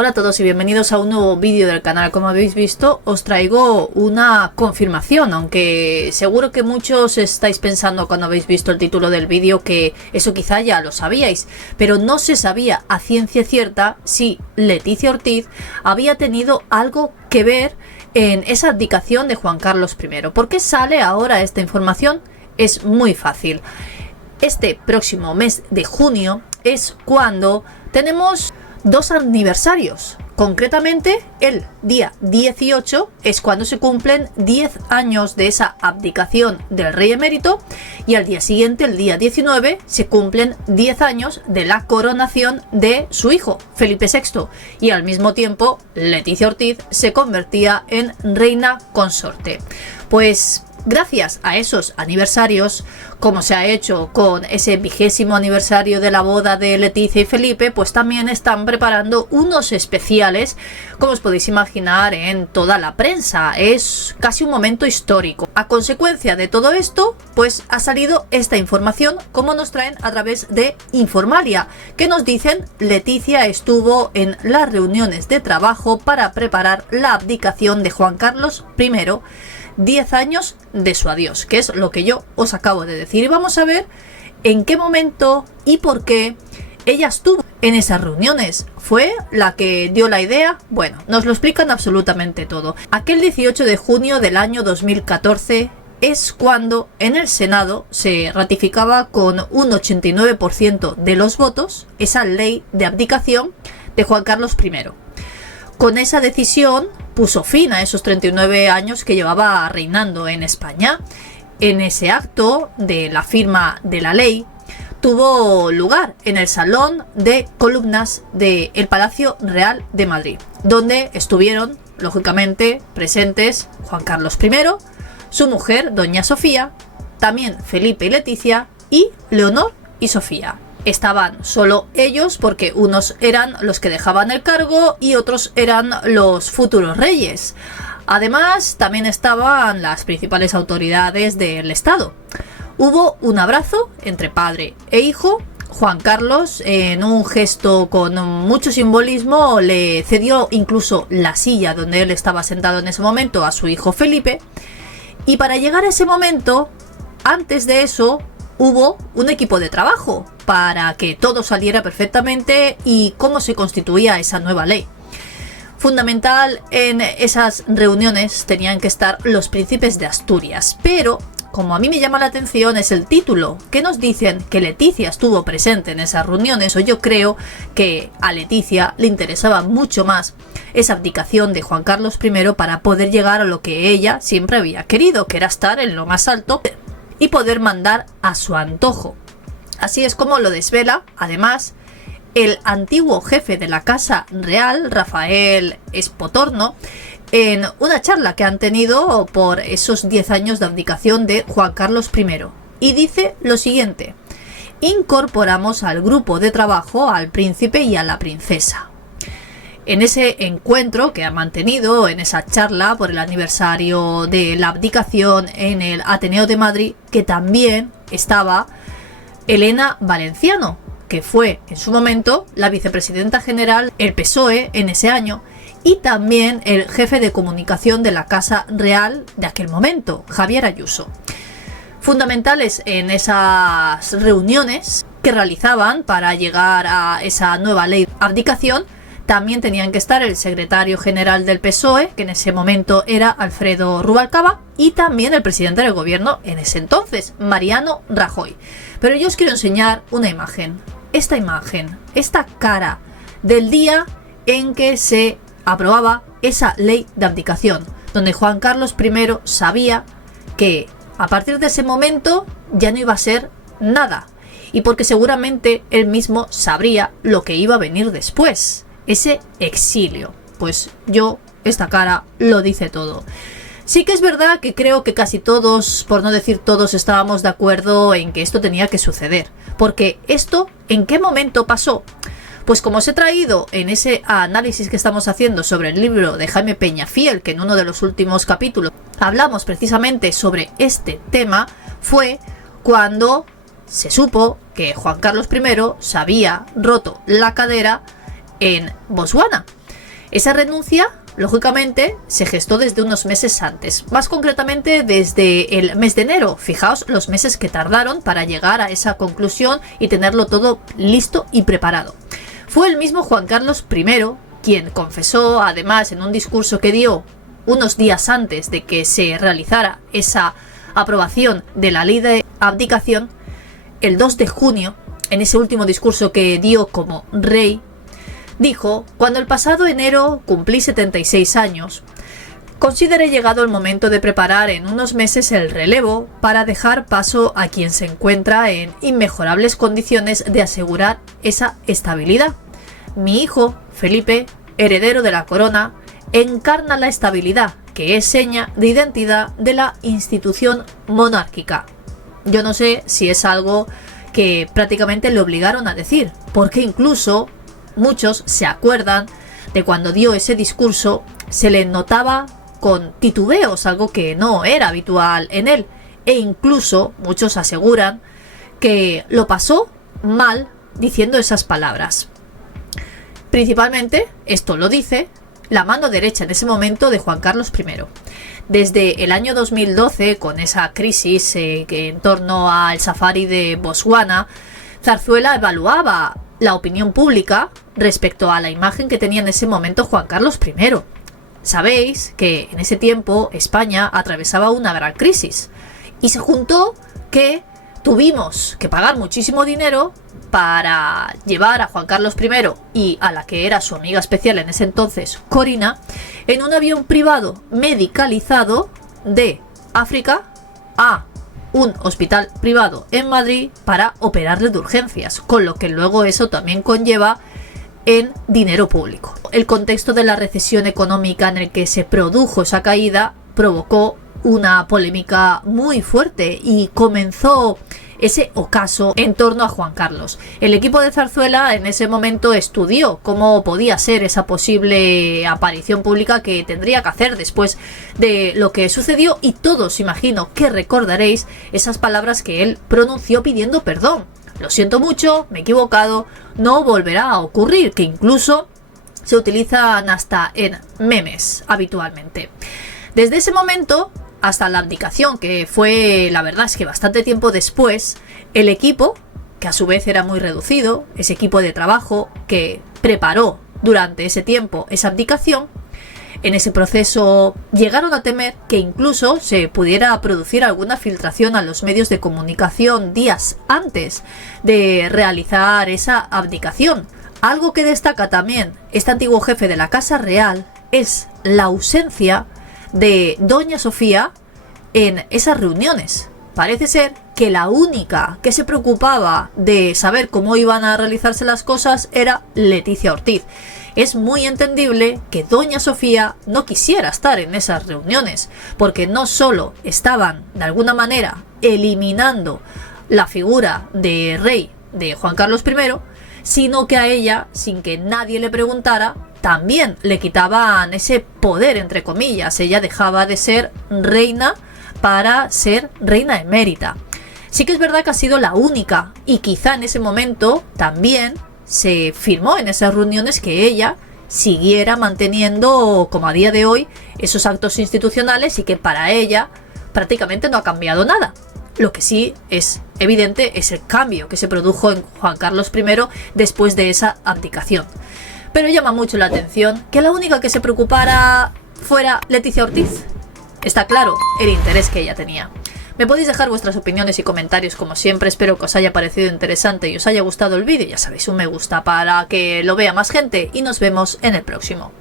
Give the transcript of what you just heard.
Hola a todos y bienvenidos a un nuevo vídeo del canal. Como habéis visto, os traigo una confirmación, aunque seguro que muchos estáis pensando cuando habéis visto el título del vídeo que eso quizá ya lo sabíais, pero no se sabía a ciencia cierta si Leticia Ortiz había tenido algo que ver en esa abdicación de Juan Carlos I. ¿Por qué sale ahora esta información? Es muy fácil. Este próximo mes de junio es cuando tenemos dos aniversarios. Concretamente, el día 18 es cuando se cumplen 10 años de esa abdicación del rey emérito y al día siguiente, el día 19, se cumplen 10 años de la coronación de su hijo, Felipe VI, y al mismo tiempo Leticia Ortiz se convertía en reina consorte. Pues gracias a esos aniversarios, como se ha hecho con ese 20º aniversario de la boda de Leticia y Felipe, pues también están preparando unos especiales, como os podéis imaginar, en toda la prensa. Es casi un momento histórico. A consecuencia de todo esto, pues ha salido esta información, como nos traen a través de Informalia, que nos dicen: Leticia estuvo en las reuniones de trabajo para preparar la abdicación de Juan Carlos I, 10 años de su adiós, que es lo que yo os acabo de decir. Y vamos a ver en qué momento y por qué ella estuvo en esas reuniones. ¿Fue la que dio la idea? Bueno, nos lo explican absolutamente todo. Aquel 18 de junio del año 2014 es cuando en el Senado se ratificaba con un 89% de los votos esa ley de abdicación de Juan Carlos I. Con esa decisión puso fin a esos 39 años que llevaba reinando en España. En ese acto de la firma de la ley tuvo lugar en el Salón de Columnas del Palacio Real de Madrid, donde estuvieron, lógicamente, presentes Juan Carlos I, su mujer, doña Sofía, también Felipe y Leticia, y Leonor y Sofía. Estaban solo ellos porque unos eran los que dejaban el cargo y otros eran los futuros reyes. Además, también estaban las principales autoridades del Estado. Hubo un abrazo entre padre e hijo. Juan Carlos, en un gesto con mucho simbolismo, le cedió incluso la silla donde él estaba sentado en ese momento a su hijo Felipe. Y para llegar a ese momento, antes de eso, hubo un equipo de trabajo para que todo saliera perfectamente y cómo se constituía esa nueva ley. Fundamental en esas reuniones tenían que estar los príncipes de Asturias, pero como a mí me llama la atención es el título, que nos dicen que Leticia estuvo presente en esas reuniones, o yo creo que a Leticia le interesaba mucho más esa abdicación de Juan Carlos I para poder llegar a lo que ella siempre había querido, que era estar en lo más alto y poder mandar a su antojo. Así es como lo desvela, además, el antiguo jefe de la Casa Real, Rafael Espotorno, en una charla que han tenido por esos 10 años de abdicación de Juan Carlos I. Y dice lo siguiente: incorporamos al grupo de trabajo al príncipe y a la princesa. En ese encuentro que ha mantenido, en esa charla por el aniversario de la abdicación en el Ateneo de Madrid, que también estaba Elena Valenciano, que fue en su momento la vicepresidenta general del PSOE en ese año, y también el jefe de comunicación de la Casa Real de aquel momento, Javier Ayuso. Fundamentales en esas reuniones que realizaban para llegar a esa nueva ley de abdicación, también tenían que estar el secretario general del PSOE, que en ese momento era Alfredo Rubalcaba, y también el presidente del gobierno en ese entonces, Mariano Rajoy. Pero yo os quiero enseñar una imagen, esta cara del día en que se aprobaba esa ley de abdicación, donde Juan Carlos I sabía que a partir de ese momento ya no iba a ser nada, y porque seguramente él mismo sabría lo que iba a venir después. Ese exilio. Pues esta cara lo dice todo. Sí que es verdad que creo que casi todos, por no decir todos, estábamos de acuerdo en que esto tenía que suceder. Porque esto, ¿en qué momento pasó? Pues como os he traído en ese análisis que estamos haciendo sobre el libro de Jaime Peñafiel, que en uno de los últimos capítulos hablamos precisamente sobre este tema, fue cuando se supo que Juan Carlos I se había roto la cadera en Botswana. Esa renuncia, lógicamente, se gestó desde unos meses antes, más concretamente desde el mes de enero. Fijaos los meses que tardaron para llegar a esa conclusión y tenerlo todo listo y preparado. Fue el mismo Juan Carlos I quien confesó, además, en un discurso que dio unos días antes de que se realizara esa aprobación de la ley de abdicación, el 2 de junio, en ese último discurso que dio como rey, dijo: cuando el pasado enero cumplí 76 años, consideré llegado el momento de preparar en unos meses el relevo para dejar paso a quien se encuentra en inmejorables condiciones de asegurar esa estabilidad. Mi hijo, Felipe, heredero de la corona, encarna la estabilidad, que es seña de identidad de la institución monárquica. Yo no sé si es algo que prácticamente le obligaron a decir, porque incluso muchos se acuerdan de cuando dio ese discurso, se le notaba con titubeos, algo que no era habitual en él, e incluso muchos aseguran que lo pasó mal diciendo esas palabras. Principalmente, esto lo dice la mano derecha en ese momento de Juan Carlos I. Desde el año 2012, con esa crisis que en torno al safari de Botswana, Zarzuela evaluaba la opinión pública respecto a la imagen que tenía en ese momento Juan Carlos I. Sabéis que en ese tiempo España atravesaba una gran crisis y se juntó que tuvimos que pagar muchísimo dinero para llevar a Juan Carlos I y a la que era su amiga especial en ese entonces, Corina, en un avión privado medicalizado de África a un hospital privado en Madrid para operarle de urgencias, con lo que luego eso también conlleva en dinero público. El contexto de la recesión económica en el que se produjo esa caída provocó una polémica muy fuerte y comenzó ese ocaso en torno a Juan Carlos. El equipo de Zarzuela en ese momento estudió cómo podía ser esa posible aparición pública que tendría que hacer después de lo que sucedió, y todos imagino que recordaréis esas palabras que él pronunció pidiendo perdón. Lo siento mucho, me he equivocado, no volverá a ocurrir, que incluso se utilizan hasta en memes habitualmente. Desde ese momento hasta la abdicación, que fue, la verdad es que bastante tiempo después, el equipo, que a su vez era muy reducido, ese equipo de trabajo que preparó durante ese tiempo esa abdicación, en ese proceso llegaron a temer que incluso se pudiera producir alguna filtración a los medios de comunicación días antes de realizar esa abdicación. Algo que destaca también este antiguo jefe de la Casa Real es la ausencia de Doña Sofía en esas reuniones. Parece ser que la única que se preocupaba de saber cómo iban a realizarse las cosas era Leticia Ortiz. Es muy entendible que Doña Sofía no quisiera estar en esas reuniones, porque no solo estaban de alguna manera eliminando la figura de rey de Juan Carlos I, sino que a ella, sin que nadie le preguntara, también le quitaban ese poder, entre comillas. Ella dejaba de ser reina para ser reina emérita. Sí que es verdad que ha sido la única, y quizá en ese momento también se firmó en esas reuniones que ella siguiera manteniendo, como a día de hoy, esos actos institucionales, y que para ella prácticamente no ha cambiado nada. Lo que sí es evidente es el cambio que se produjo en Juan Carlos I después de esa abdicación. Pero llama mucho la atención que la única que se preocupara fuera Leticia Ortiz. Está claro el interés que ella tenía. Me podéis dejar vuestras opiniones y comentarios como siempre. Espero que os haya parecido interesante y os haya gustado el vídeo. Ya sabéis, un me gusta para que lo vea más gente, y nos vemos en el próximo.